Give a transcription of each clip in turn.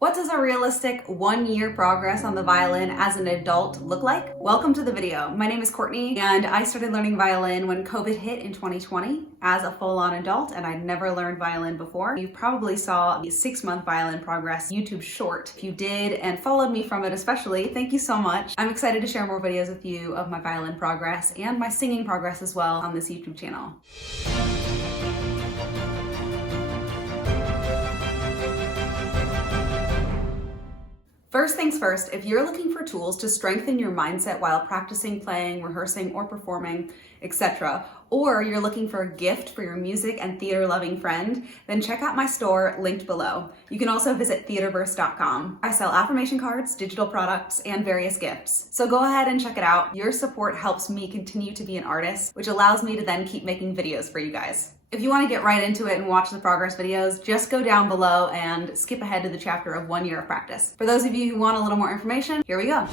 What does a realistic 1-year progress on the violin as an adult look like? Welcome to the video. My name is Courtney and I started learning violin when COVID hit in 2020 as a full-on adult, and I'd never learned violin before. You probably saw the 6-month violin progress YouTube short. If you did and followed me from it especially, thank you so much. I'm excited to share more videos with you of my violin progress and my singing progress as well on this YouTube channel. First things first, if you're looking for tools to strengthen your mindset while practicing, playing, rehearsing, or performing, etc., or you're looking for a gift for your music and theater-loving friend, then check out my store linked below. You can also visit TheatreVerse.com. I sell affirmation cards, digital products, and various gifts. So go ahead and check it out. Your support helps me continue to be an artist, which allows me to then keep making videos for you guys. If you want to get right into it and watch the progress videos, just go down below and skip ahead to the chapter of 1 year of practice. For those of you who want a little more information, here we go.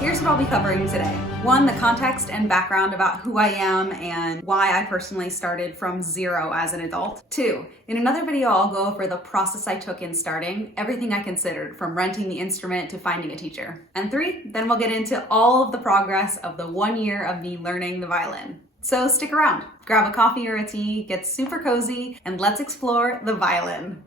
Here's what I'll be covering today. 1, the context and background about who I am and why I personally started from zero as an adult. 2, in another video, I'll go over the process I took in starting, everything I considered, from renting the instrument to finding a teacher. And 3, then we'll get into all of the progress of the 1 year of me learning the violin. So stick around, grab a coffee or a tea, get super cozy, and let's explore the violin.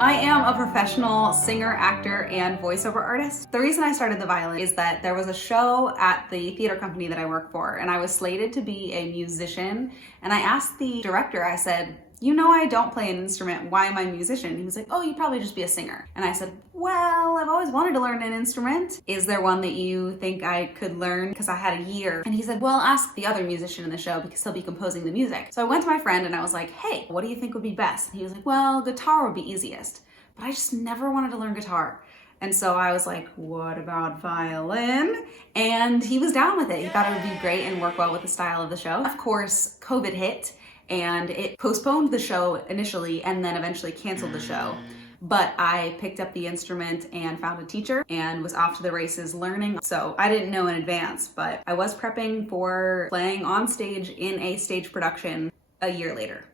I am a professional singer, actor, and voiceover artist. The reason I started the violin is that there was a show at the theater company that I work for, and I was slated to be a musician. And I asked the director, I said, "You know I don't play an instrument, why am I a musician?" He was like, "Oh, you'd probably just be a singer." And I said, "Well, I've always wanted to learn an instrument. Is there one that you think I could learn?" Because I had a year. And he said, "Well, ask the other musician in the show because he'll be composing the music." So I went to my friend and I was like, "Hey, what do you think would be best?" And he was like, "Well, guitar would be easiest." But I just never wanted to learn guitar. And so I was like, "What about violin?" And he was down with it. He thought it would be great and work well with the style of the show. Of course, COVID hit and it postponed the show initially and then eventually canceled the show. But I picked up the instrument and found a teacher and was off to the races learning. So I didn't know in advance, but I was prepping for playing on stage in a stage production a year later.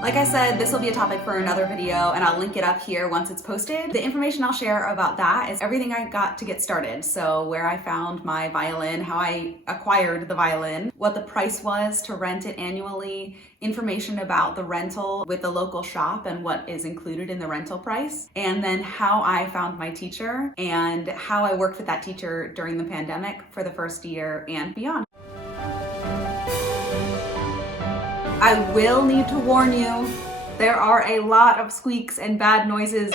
Like I said, this will be a topic for another video and I'll link it up here once it's posted. The information I'll share about that is everything I got to get started. So where I found my violin, how I acquired the violin, what the price was to rent it annually, information about the rental with the local shop and what is included in the rental price, and then how I found my teacher and how I worked with that teacher during the pandemic for the first year and beyond. I will need to warn you, there are a lot of squeaks and bad noises.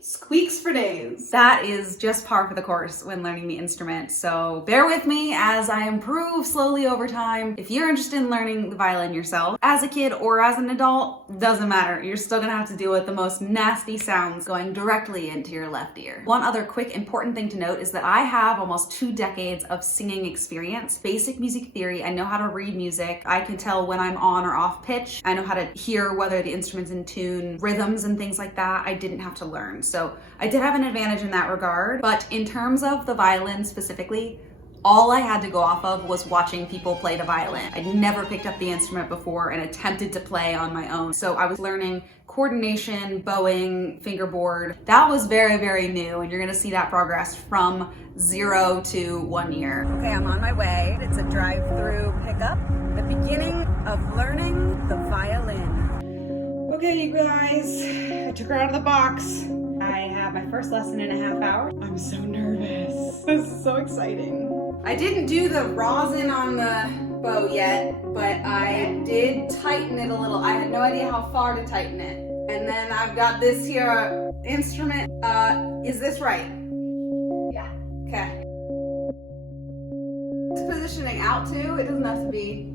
Squeaks for days. That is just par for the course when learning the instrument, so bear with me as I improve slowly over time. If you're interested in learning the violin yourself, as a kid or as an adult, doesn't matter. You're still gonna have to deal with the most nasty sounds going directly into your left ear. One other quick important thing to note is that I have almost 2 decades of singing experience, basic music theory. I know how to read music. I can tell when I'm on or off pitch. I know how to hear whether the instrument's in tune, rhythms and things like that. I didn't have to learn. So I did have an advantage in that regard, but in terms of the violin specifically, all I had to go off of was watching people play the violin. I'd never picked up the instrument before and attempted to play on my own. So I was learning coordination, bowing, fingerboard. That was very, very new, and you're gonna see that progress from 0 to 1 year. Okay, I'm on my way. It's a drive-through pickup, the beginning of learning the violin. Okay, you guys, I took her out of the box. I have my first lesson in a half hour. I'm so nervous. This is so exciting. I didn't do the rosin on the bow yet, but I did tighten it a little. I had no idea how far to tighten it. And then I've got this here instrument. Is this right? Yeah. Okay. It's positioning out too. It doesn't have to be.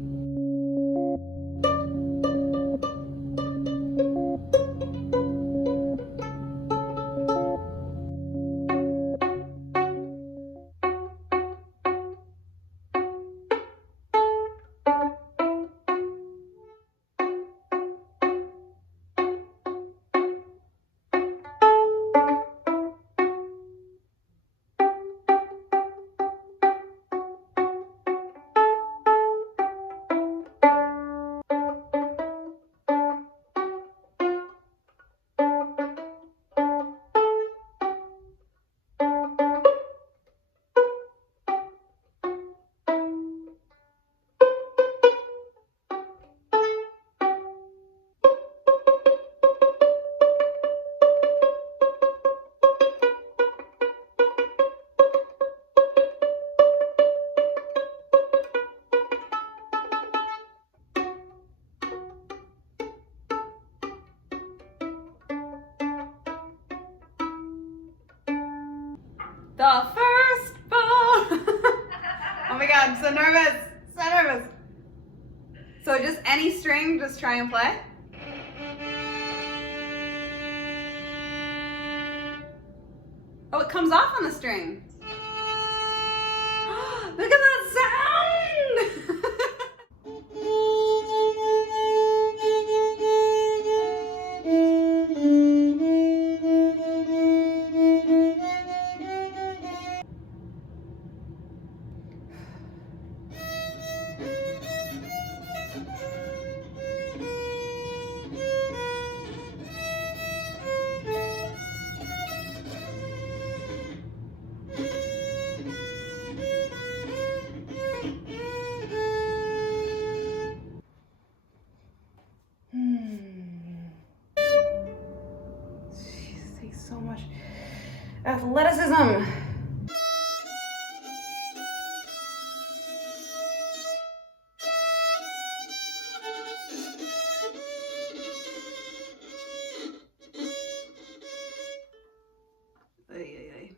The first phone. Oh my god, I'm so nervous. So nervous. So just any string, just try and play. Oh, it comes off on the string. Look at that sound! Jeez, takes so much athleticism. Ay, ay, ay.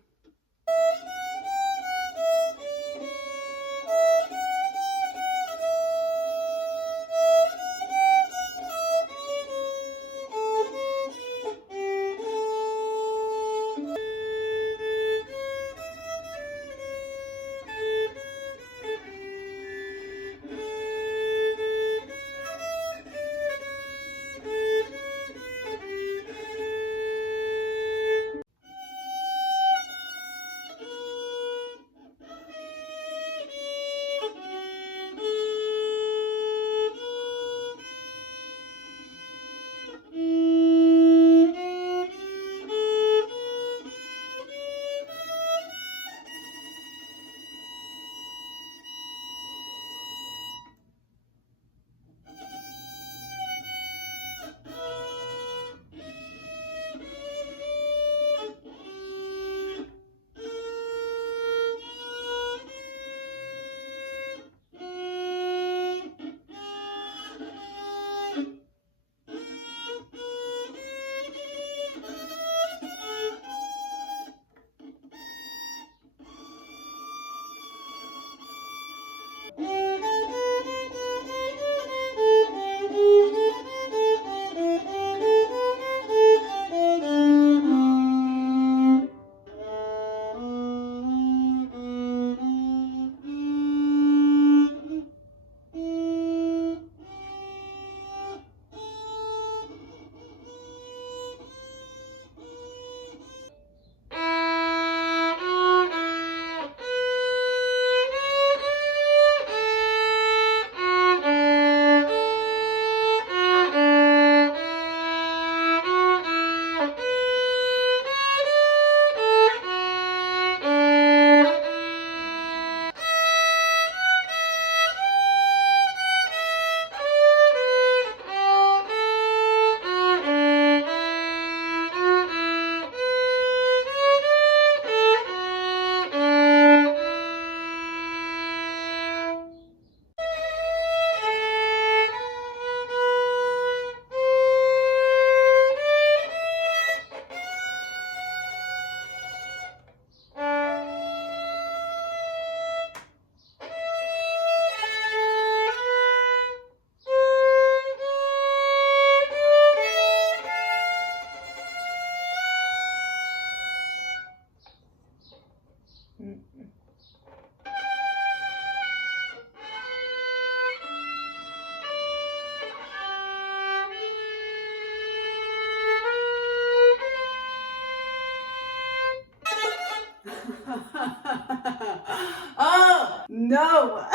Oh, no.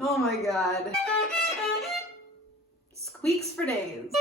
Oh my God. Squeaks for days.